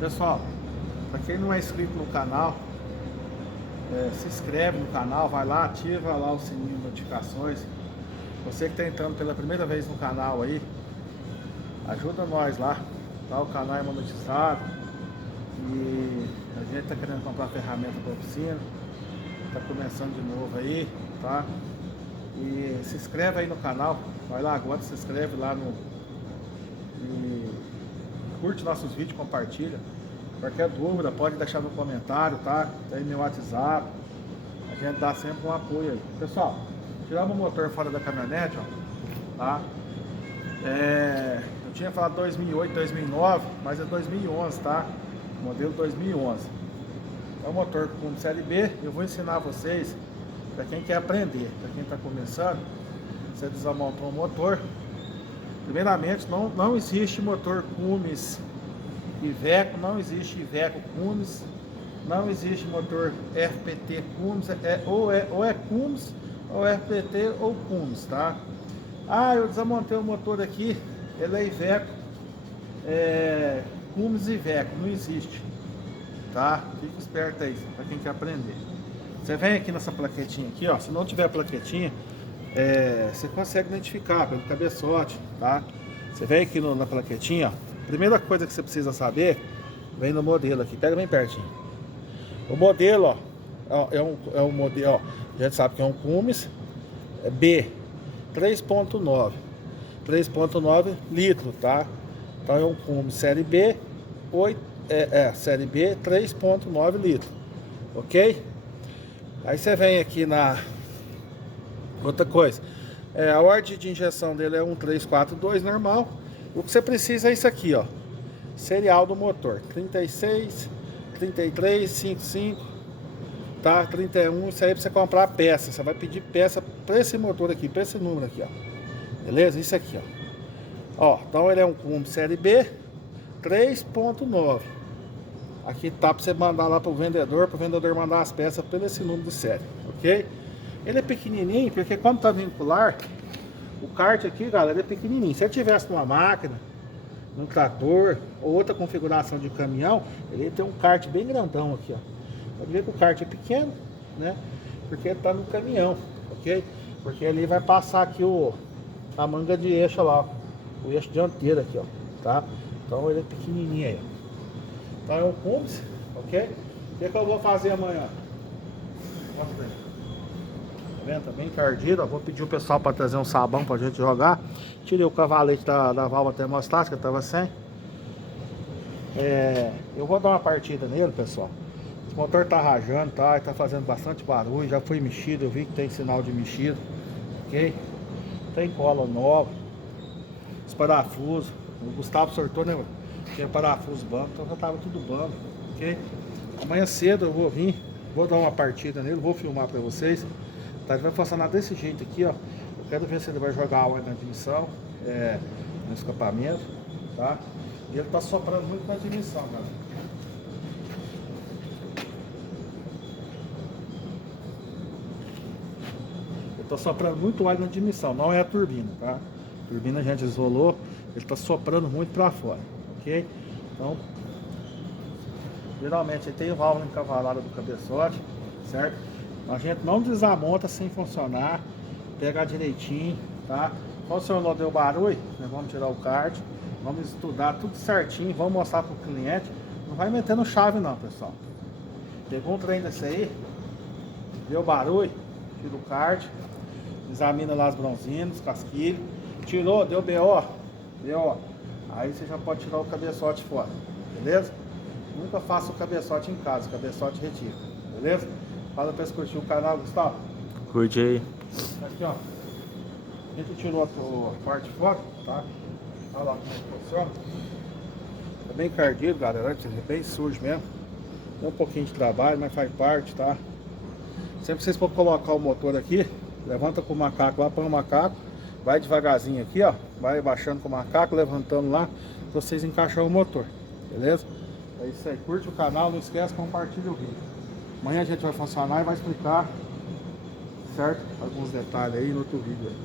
Pessoal, para quem não é inscrito no canal, se inscreve no canal, vai lá, ativa lá o sininho de notificações. Você que está entrando pela primeira vez no canal aí, ajuda nós lá, tá? O canal é monetizado e a gente está querendo comprar ferramenta para oficina, está começando de novo aí, tá? E se inscreve aí no canal, vai lá agora, se inscreve lá e curte nossos vídeos, compartilha. Qualquer dúvida pode deixar no comentário, tá? Tem meu WhatsApp. A gente dá sempre um apoio aí. Pessoal, tiramos o motor fora da caminhonete, ó, tá? Eu tinha falado 2008, 2009, mas é 2011, tá? Modelo 2011. É um motor com série B. Eu vou ensinar vocês, para quem quer aprender, para quem está começando. Você desamontou o motor. Primeiramente, não existe motor Cummins Iveco, não existe Iveco Cummins, não existe motor FPT Cummins, ou é Cummins, ou FPT ou Cummins, tá? Ah, eu desamontei o motor aqui, ele é Iveco, Cummins Iveco, não existe, tá? Fica esperto aí, para quem quer aprender. Você vem aqui nessa plaquetinha aqui, ó, se não tiver plaquetinha, você consegue identificar pelo cabeçote, tá? Você vem aqui na plaquetinha, ó. Primeira coisa que você precisa saber, vem no modelo aqui, pega bem pertinho. O modelo, ó, é um modelo, ó, a gente sabe que é um Cummins B 3.9, 3.9 litro, tá? Então é um Cummins série B, série B 3.9 litro, ok? Aí você vem aqui na outra coisa, a ordem de injeção dele é um 342 normal. O que você precisa é isso aqui, ó, serial do motor 36, 33, 55, tá? 31, isso aí pra você comprar a peça. Você vai pedir peça para esse motor aqui, para esse número aqui, ó. Beleza? Isso aqui, ó. Então ele é um Cummins série B 3.9. Aqui tá para você mandar lá pro vendedor mandar as peças pelo esse número de série, ok? Ele é pequenininho porque quando tá vincular, o kart aqui, galera, é pequenininho. Se ele tivesse numa máquina, num trator ou outra configuração de caminhão, ele tem um kart bem grandão aqui, ó. Pode ver que o kart é pequeno, né? Porque ele tá no caminhão, ok? Porque ali vai passar aqui a manga de eixo lá, ó. O eixo dianteiro aqui, ó, tá? Então ele é pequenininho aí, ó. Então é um Cummins, ok? O que eu vou fazer amanhã? Mostra aí. Tá vendo? Tá bem encardido, ó. Vou pedir o pessoal para trazer um sabão pra gente jogar. Tirei o cavalete da válvula termostática, tava sem. Eu vou dar uma partida nele, pessoal. O motor tá rajando, tá? Tá fazendo bastante barulho. Já foi mexido, eu vi que tem sinal de mexido, ok? Tem cola nova. Os parafusos. O Gustavo sortou, né? Tinha parafuso bambo, então já tava tudo bambo, ok? Amanhã cedo eu vou vir, vou dar uma partida nele, vou filmar pra vocês. Tá? Ele vai funcionar desse jeito aqui, ó. Eu quero ver se ele vai jogar água na admissão, no escapamento, tá? E ele tá soprando muito na admissão, galera. Ele tá soprando muito óleo na admissão, não é a turbina, tá? A turbina a gente isolou, ele tá soprando muito pra fora, ok? Então, geralmente ele tem válvula encavalada do cabeçote, certo? A gente não desamonta sem funcionar, pegar direitinho, tá? Funcionou, deu barulho, nós vamos tirar o kart, vamos estudar tudo certinho, vamos mostrar pro cliente. Não vai metendo chave não, pessoal. Pegou um trem desse aí, deu barulho, tira o kart, examina lá as bronzinas, os casquilhos, tirou, deu BO, aí você já pode tirar o cabeçote fora, beleza? Nunca faça o cabeçote em casa, o cabeçote retira, beleza? Fala pra eles curtir o canal, Gustavo. Curte aí. Aqui, ó. A gente tirou a parte fora, tá? Olha lá como é que funciona. Tá bem encardido, galera. É bem sujo mesmo. Tem um pouquinho de trabalho, mas faz parte, tá? Sempre que vocês for colocar o motor aqui, levanta com o macaco lá, põe o macaco, vai devagarzinho aqui, ó. Vai baixando com o macaco, levantando lá, pra vocês encaixar o motor. Beleza? É isso aí. Curte o canal, não esquece, compartilha o vídeo. Amanhã a gente vai funcionar e vai explicar, certo? Alguns detalhes aí no outro vídeo aí.